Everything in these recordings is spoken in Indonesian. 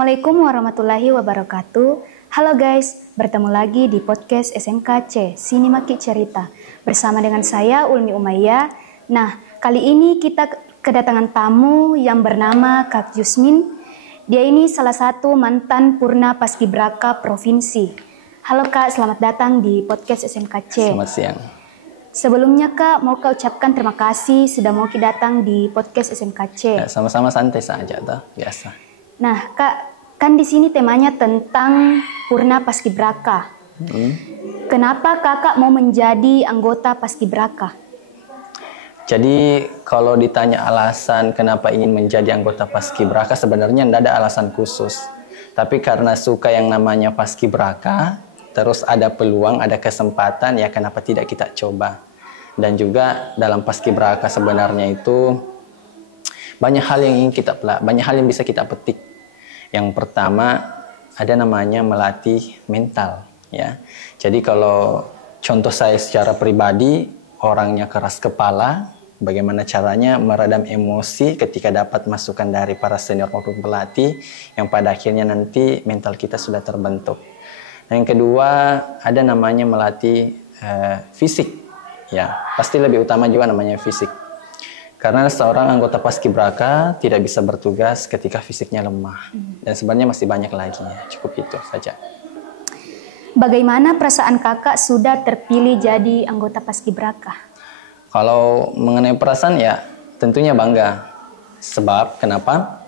Assalamualaikum warahmatullahi wabarakatuh. Halo guys, bertemu lagi di podcast SMKC Sinemaki Cerita bersama dengan saya Ulmi Umayyah. Nah, kali ini kita kedatangan tamu yang bernama Kak Yusmin. Dia ini salah satu mantan Purna Paskibraka Provinsi. Halo Kak, selamat datang di podcast SMKC. Selamat siang. Sebelumnya Kak, mau Kak ucapkan terima kasih sudah mau datang di podcast SMKC. Ya, sama-sama santai saja, toh, biasa. Nah, Kak, kan di sini temanya tentang Purna Paskibraka. Kenapa Kakak mau menjadi anggota Paskibraka? Jadi kalau ditanya alasan kenapa ingin menjadi anggota Paskibraka, sebenarnya tidak ada alasan khusus. Tapi karena suka yang namanya Paskibraka, terus ada peluang, ada kesempatan, ya kenapa tidak kita coba. Dan juga dalam Paskibraka sebenarnya itu banyak hal yang bisa kita petik. Yang pertama ada namanya melatih mental, ya. Jadi kalau contoh saya secara pribadi, orangnya keras kepala, bagaimana caranya meredam emosi ketika dapat masukan dari para senior maupun pelatih yang pada akhirnya nanti mental kita sudah terbentuk. Yang kedua ada namanya melatih fisik, ya pasti lebih utama juga namanya fisik. Karena seorang anggota Paskibraka tidak bisa bertugas ketika fisiknya lemah. Dan sebenarnya masih banyak lagi, ya. Cukup itu saja. Bagaimana perasaan Kakak sudah terpilih jadi anggota Paskibraka? Kalau mengenai perasaan, ya tentunya bangga. Sebab kenapa?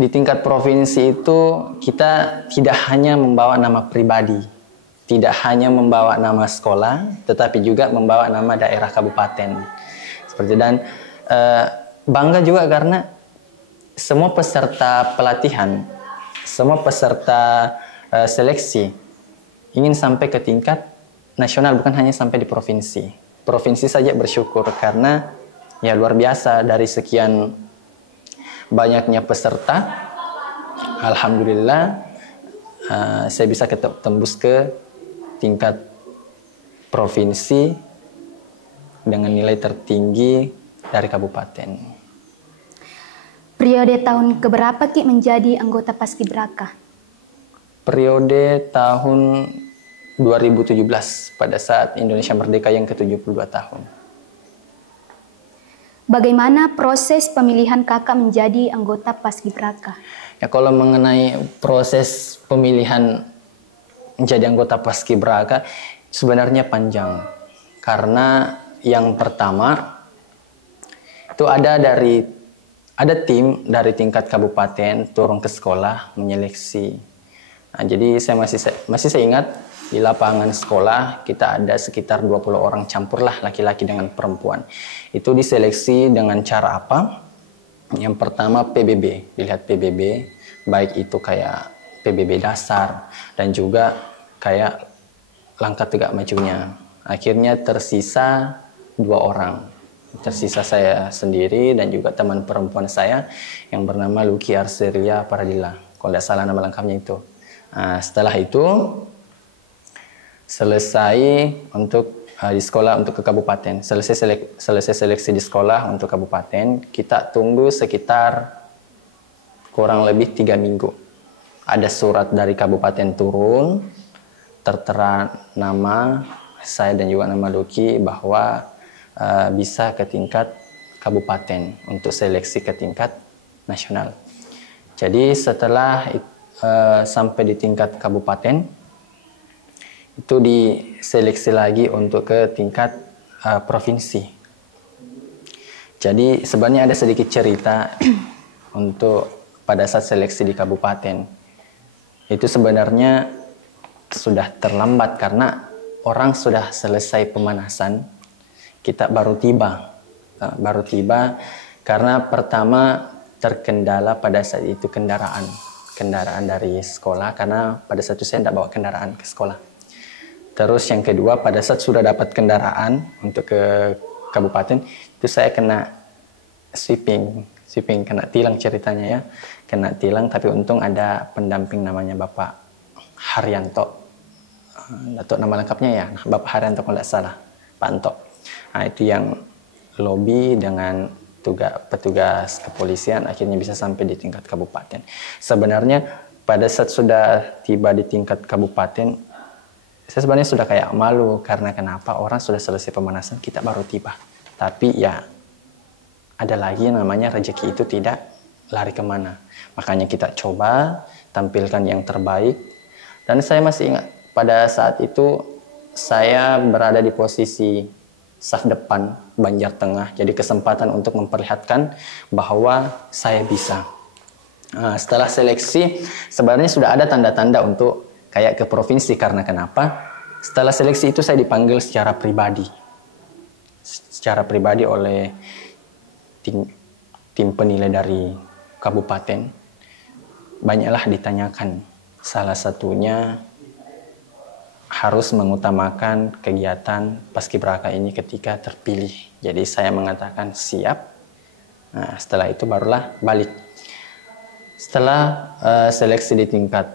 Di tingkat provinsi itu kita tidak hanya membawa nama pribadi, tidak hanya membawa nama sekolah, tetapi juga membawa nama daerah kabupaten. Dan bangga juga karena semua peserta pelatihan, semua peserta seleksi ingin sampai ke tingkat nasional, bukan hanya sampai di provinsi. Provinsi saja bersyukur karena ya luar biasa dari sekian banyaknya peserta. Alhamdulillah saya bisa tembus ke tingkat provinsi dengan nilai tertinggi dari kabupaten. Periode tahun keberapa Ki menjadi anggota Paskibraka? Periode tahun 2017 pada saat Indonesia Merdeka yang ke-72 tahun. Bagaimana proses pemilihan Kakak menjadi anggota Paskibraka? Ya, kalau mengenai proses pemilihan menjadi anggota Paskibraka sebenarnya panjang. Karena yang pertama itu ada tim dari tingkat kabupaten turun ke sekolah menyeleksi. Nah, jadi saya masih ingat di lapangan sekolah kita ada sekitar 20 orang, campurlah laki-laki dengan perempuan. Itu diseleksi dengan cara apa? Yang pertama PBB, dilihat PBB, baik itu kayak PBB dasar dan juga kayak langkah tegak majunya. Akhirnya tersisa 2 orang. Tersisa saya sendiri dan juga teman perempuan saya yang bernama Luki Arseria Paradila. Kalau tidak salah nama lengkapnya itu. Nah, setelah itu selesai untuk di sekolah untuk ke kabupaten. Selesai seleksi di sekolah untuk kabupaten, kita tunggu sekitar kurang lebih 3 minggu. Ada surat dari kabupaten turun, tertera nama saya dan juga nama Luki bahwa bisa ke tingkat kabupaten untuk seleksi ke tingkat nasional. Jadi setelah sampai di tingkat kabupaten, itu diseleksi lagi untuk ke tingkat provinsi. Jadi sebenarnya ada sedikit cerita untuk pada saat seleksi di kabupaten. Itu sebenarnya sudah terlambat karena orang sudah selesai pemanasan. Kita baru tiba karena pertama terkendala pada saat itu kendaraan dari sekolah, karena pada saat itu saya tidak bawa kendaraan ke sekolah. Terus yang kedua, pada saat sudah dapat kendaraan untuk ke kabupaten, itu saya kena sweeping, kena tilang ceritanya, ya, kena tilang. Tapi untung ada pendamping namanya Bapak Haryanto, atau nama lengkapnya ya Bapak Haryanto kalau tidak salah, Pak Anto. Nah, itu yang lobby dengan petugas kepolisian, akhirnya bisa sampai di tingkat kabupaten. Sebenarnya pada saat sudah tiba di tingkat kabupaten, saya sebenarnya sudah kayak malu karena kenapa orang sudah selesai pemanasan, kita baru tiba. Tapi ya ada lagi yang namanya rezeki itu tidak lari kemana. Makanya kita coba tampilkan yang terbaik. Dan saya masih ingat pada saat itu saya berada di posisi saf depan Banjar Tengah. Jadi kesempatan untuk memperlihatkan bahwa saya bisa. Nah, setelah seleksi sebenarnya sudah ada tanda-tanda untuk kayak ke provinsi. Karena kenapa? Setelah seleksi itu saya dipanggil secara pribadi. Secara pribadi oleh tim penilai dari kabupaten. Banyaklah ditanyakan. Salah satunya harus mengutamakan kegiatan paskibraka ini ketika terpilih. Jadi saya mengatakan siap. Nah, setelah itu barulah balik. Setelah seleksi di tingkat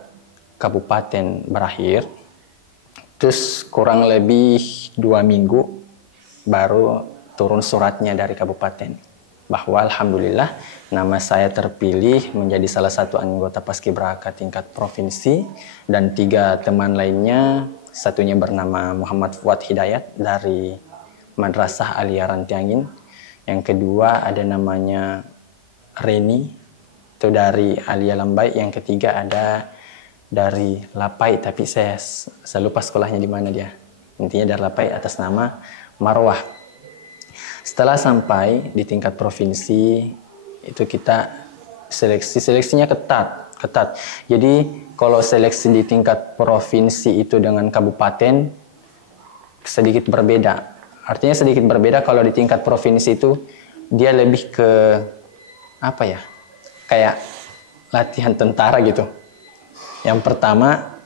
kabupaten berakhir, terus kurang lebih 2 minggu baru turun suratnya dari kabupaten bahwa alhamdulillah nama saya terpilih menjadi salah satu anggota paskibraka tingkat provinsi, dan 3 teman lainnya, satunya bernama Muhammad Fuad Hidayat dari Madrasah Aliyah Rantiangin, yang kedua ada namanya Reni itu dari Alia Lambai, yang ketiga ada dari Lapai, tapi saya lupa sekolahnya di mana dia. Intinya dari Lapai atas nama Marwah. Setelah sampai di tingkat provinsi itu kita seleksinya ketat. Jadi kalau seleksi di tingkat provinsi itu dengan kabupaten sedikit berbeda. Artinya sedikit berbeda kalau di tingkat provinsi itu dia lebih ke apa ya? Kayak latihan tentara gitu. Yang pertama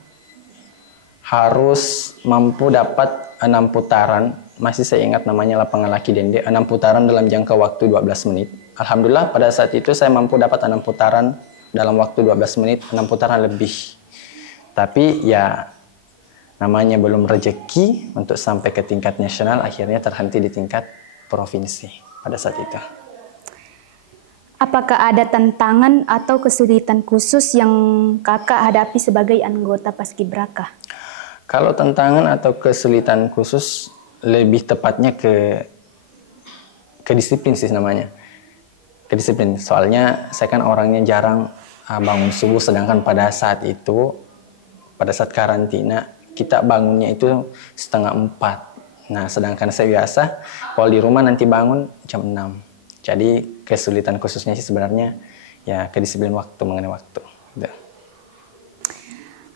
harus mampu dapat 6 putaran. Masih saya ingat namanya lapangan Laki Dende. 6 putaran dalam jangka waktu 12 menit. Alhamdulillah pada saat itu saya mampu dapat 6 putaran dalam waktu 12 menit. 6 putaran lebih. Tapi ya namanya belum rezeki untuk sampai ke tingkat nasional. Akhirnya terhenti di tingkat provinsi pada saat itu. Apakah ada tantangan atau kesulitan khusus yang kakak hadapi sebagai anggota paskibraka? Kalau tantangan atau kesulitan khusus, lebih tepatnya ke disiplin sih namanya. Kedisiplin, soalnya saya kan orangnya jarang bangun subuh, sedangkan pada saat itu, pada saat karantina, kita bangunnya itu 3:30. Nah, sedangkan saya biasa, kalau di rumah nanti bangun jam 6. Jadi kesulitan khususnya sih sebenarnya ya kedisiplin waktu, mengenai waktu. Gitu.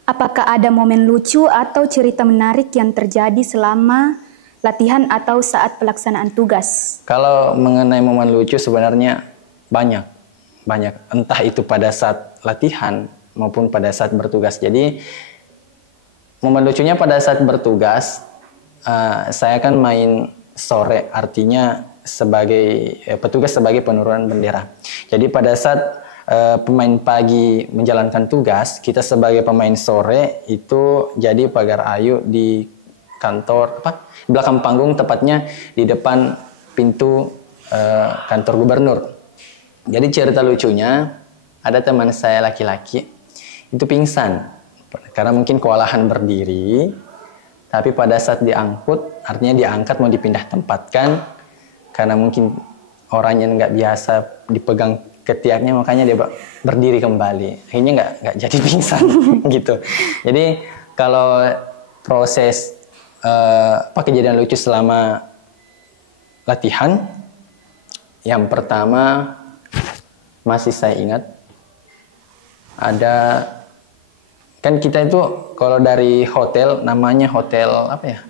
Apakah ada momen lucu atau cerita menarik yang terjadi selama latihan atau saat pelaksanaan tugas? Kalau mengenai momen lucu sebenarnya banyak. Entah itu pada saat latihan maupun pada saat bertugas. Jadi momen lucunya pada saat bertugas, saya kan main sore, artinya sebagai petugas sebagai penurunan bendera. Jadi pada saat pemain pagi menjalankan tugas, kita sebagai pemain sore itu jadi pagar ayu di kantor belakang panggung, tepatnya di depan pintu kantor gubernur. Jadi cerita lucunya ada teman saya laki-laki itu pingsan karena mungkin kewalahan berdiri, tapi pada saat diangkut, artinya diangkat mau dipindah tempatkan. Karena mungkin orangnya nggak biasa dipegang ketiaknya, makanya dia berdiri kembali. Akhirnya nggak jadi pingsan gitu. Jadi kalau proses kejadian lucu selama latihan, yang pertama masih saya ingat ada, kan kita itu kalau dari hotel namanya hotel apa ya?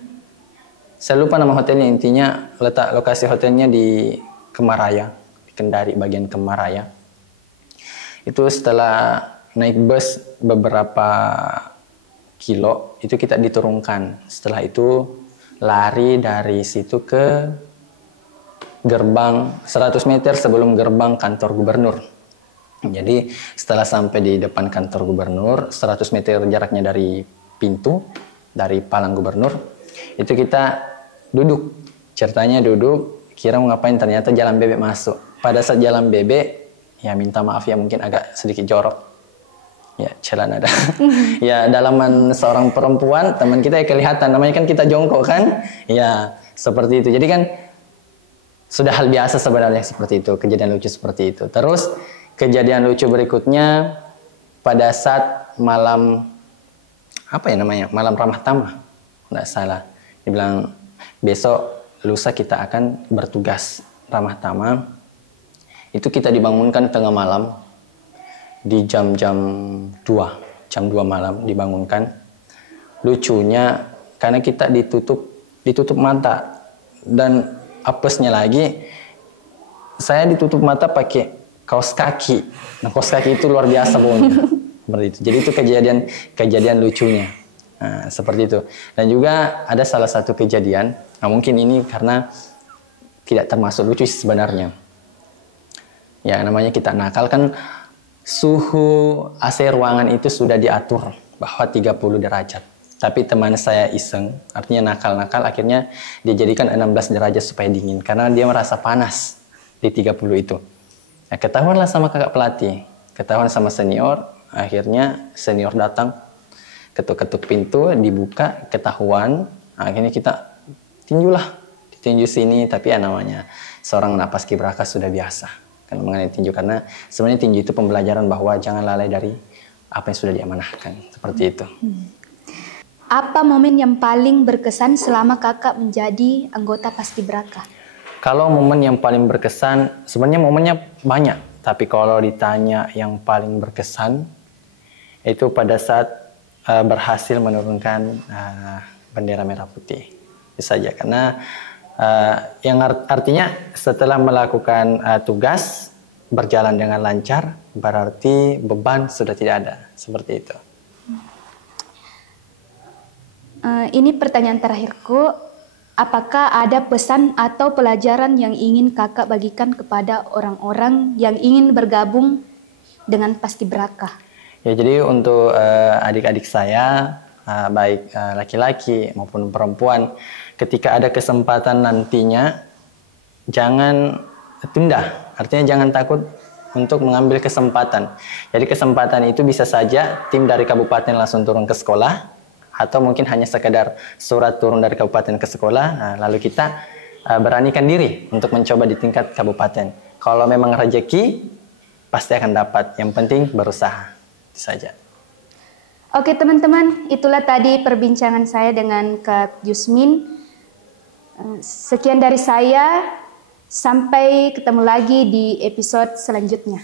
Saya lupa nama hotelnya, intinya letak lokasi hotelnya di Kemaraya, di Kendari, bagian Kemaraya. Itu setelah naik bus beberapa kilo, itu kita diturunkan. Setelah itu lari dari situ ke gerbang 100 meter sebelum gerbang kantor gubernur. Jadi setelah sampai di depan kantor gubernur, 100 meter jaraknya dari pintu, dari palang gubernur, itu kita duduk. Ceritanya duduk, kira mau ngapain, ternyata jalan bebek masuk. pada saat jalan bebek, ya minta maaf ya mungkin agak sedikit jorok. Ya, celana ada. Ya, dalaman seorang perempuan, teman kita ya kelihatan. Namanya kan kita jongkok kan? Ya, seperti itu. Jadi kan sudah hal biasa sebenarnya seperti itu. Kejadian lucu seperti itu. Terus, kejadian lucu berikutnya pada saat malam, apa ya namanya? Malam ramah tamah. Nggak salah. Dibilang, besok, lusa kita akan bertugas ramah tamah. Itu kita dibangunkan tengah malam. Di jam-jam 2 malam dibangunkan. Lucunya karena kita ditutup mata, dan apesnya lagi saya ditutup mata pakai kaos kaki. Nah, kaos kaki itu luar biasa baunya. Seperti itu. Jadi itu kejadian lucunya. Nah, seperti itu. Dan juga ada salah satu kejadian, nah mungkin ini karena tidak termasuk lucu sebenarnya. Ya, namanya kita nakal kan. Suhu AC ruangan itu sudah diatur bahwa 30 derajat. Tapi teman saya iseng, artinya nakal-nakal, akhirnya dia jadikan 16 derajat supaya dingin. Karena dia merasa panas di 30 itu. Nah, ketahuanlah sama kakak pelatih, ketahuan sama senior, akhirnya senior datang, ketuk-ketuk pintu, dibuka, ketahuan, akhirnya kita ditinju sini, tapi ya namanya seorang anak paskibraka sudah biasa. Kan mengenai tinju, karena sebenarnya tinju itu pembelajaran bahwa jangan lalai dari apa yang sudah diamanahkan, seperti itu. Apa momen yang paling berkesan selama kakak menjadi anggota paskibraka? Kalau momen yang paling berkesan, sebenarnya momennya banyak, tapi kalau ditanya yang paling berkesan itu pada saat berhasil menurunkan bendera merah putih. Itu saja, karena yang artinya setelah melakukan tugas berjalan dengan lancar, berarti beban sudah tidak ada, seperti itu. Ini pertanyaan terakhirku, apakah ada pesan atau pelajaran yang ingin kakak bagikan kepada orang-orang yang ingin bergabung dengan paskibraka? Ya, jadi untuk adik-adik saya, baik laki-laki maupun perempuan, ketika ada kesempatan nantinya, jangan tunda. Artinya jangan takut untuk mengambil kesempatan. Jadi kesempatan itu bisa saja tim dari kabupaten langsung turun ke sekolah, atau mungkin hanya sekedar surat turun dari kabupaten ke sekolah, lalu kita beranikan diri untuk mencoba di tingkat kabupaten. Kalau memang rezeki, pasti akan dapat. Yang penting berusaha. Itu saja. Oke teman-teman, itulah tadi perbincangan saya dengan Kak Yusmin. Sekian dari saya, sampai ketemu lagi di episode selanjutnya.